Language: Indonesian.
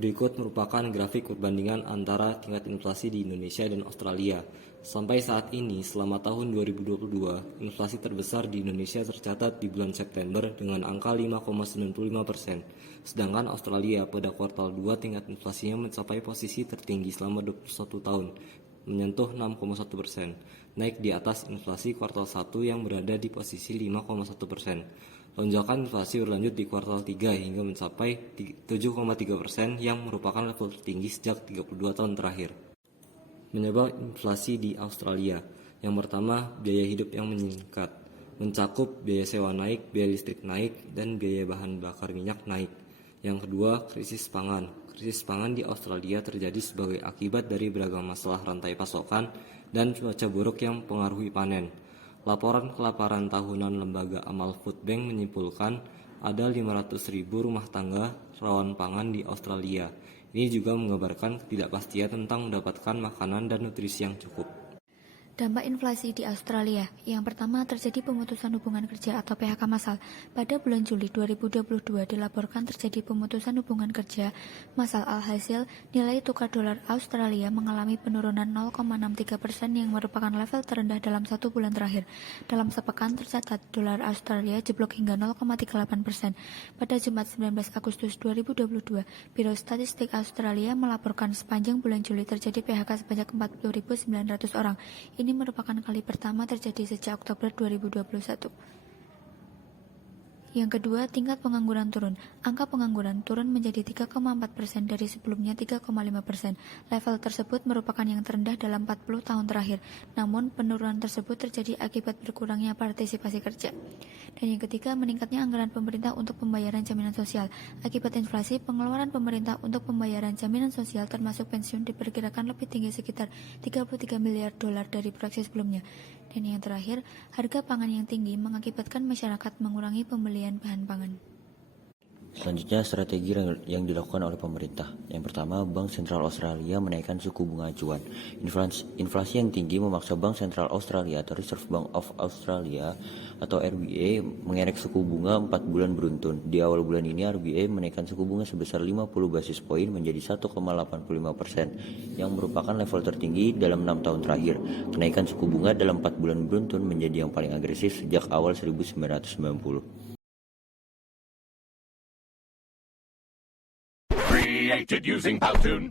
Berikut merupakan grafik perbandingan antara tingkat inflasi di Indonesia dan Australia. Sampai saat ini, selama tahun 2022, inflasi terbesar di Indonesia tercatat di bulan September dengan angka 5,95%. Sedangkan Australia pada kuartal 2 tingkat inflasinya mencapai posisi tertinggi selama 21 tahun, menyentuh 6,1%, naik di atas inflasi kuartal 1 yang berada di posisi 5,1%. Lonjakan inflasi berlanjut di kuartal 3 hingga mencapai 7,3% yang merupakan level tertinggi sejak 32 tahun terakhir. Penyebab inflasi di Australia. Yang pertama, biaya hidup yang meningkat, mencakup biaya sewa naik, biaya listrik naik, dan biaya bahan bakar minyak naik. Yang kedua, krisis pangan. Krisis pangan di Australia terjadi sebagai akibat dari beragam masalah rantai pasokan dan cuaca buruk yang mempengaruhi panen. Laporan kelaparan tahunan lembaga amal Food Bank menyimpulkan ada 500.000 rumah tangga rawan pangan di Australia. Ini juga menggambarkan ketidakpastian tentang mendapatkan makanan dan nutrisi yang cukup. Dampak inflasi di Australia. Yang pertama, terjadi pemutusan hubungan kerja atau PHK massal. Pada bulan Juli 2022 dilaporkan terjadi pemutusan hubungan kerja massal. Alhasil, nilai tukar dolar Australia mengalami penurunan 0,63% yang merupakan level terendah dalam 1 bulan terakhir. Dalam sepekan tercatat dolar Australia jeblok hingga 0,38%. Pada Jumat 19 Agustus 2022, Biro Statistik Australia melaporkan sepanjang bulan Juli terjadi PHK sebanyak 40.900 orang. Ini merupakan kali pertama terjadi sejak Oktober 2021. Yang kedua, tingkat pengangguran turun. Angka pengangguran turun menjadi 3,4% dari sebelumnya 3,5%. Level tersebut merupakan yang terendah dalam 40 tahun terakhir. Namun, penurunan tersebut terjadi akibat berkurangnya partisipasi kerja. Dan yang ketiga, meningkatnya anggaran pemerintah untuk pembayaran jaminan sosial. Akibat inflasi, pengeluaran pemerintah untuk pembayaran jaminan sosial termasuk pensiun diperkirakan lebih tinggi sekitar 33 miliar dolar dari proyeksi sebelumnya. Dan yang terakhir, harga pangan yang tinggi mengakibatkan masyarakat mengurangi pembelian bahan pangan. Selanjutnya, strategi yang dilakukan oleh pemerintah. Yang pertama, Bank Sentral Australia menaikkan suku bunga acuan. Inflasi yang tinggi memaksa Bank Sentral Australia atau Reserve Bank of Australia atau RBA mengerek suku bunga 4 bulan beruntun. Di awal bulan ini, RBA menaikkan suku bunga sebesar 50 basis poin menjadi 1,85%, yang merupakan level tertinggi dalam 6 tahun terakhir. Kenaikan suku bunga dalam 4 bulan beruntun menjadi yang paling agresif sejak awal 1990. Created using Powtoon.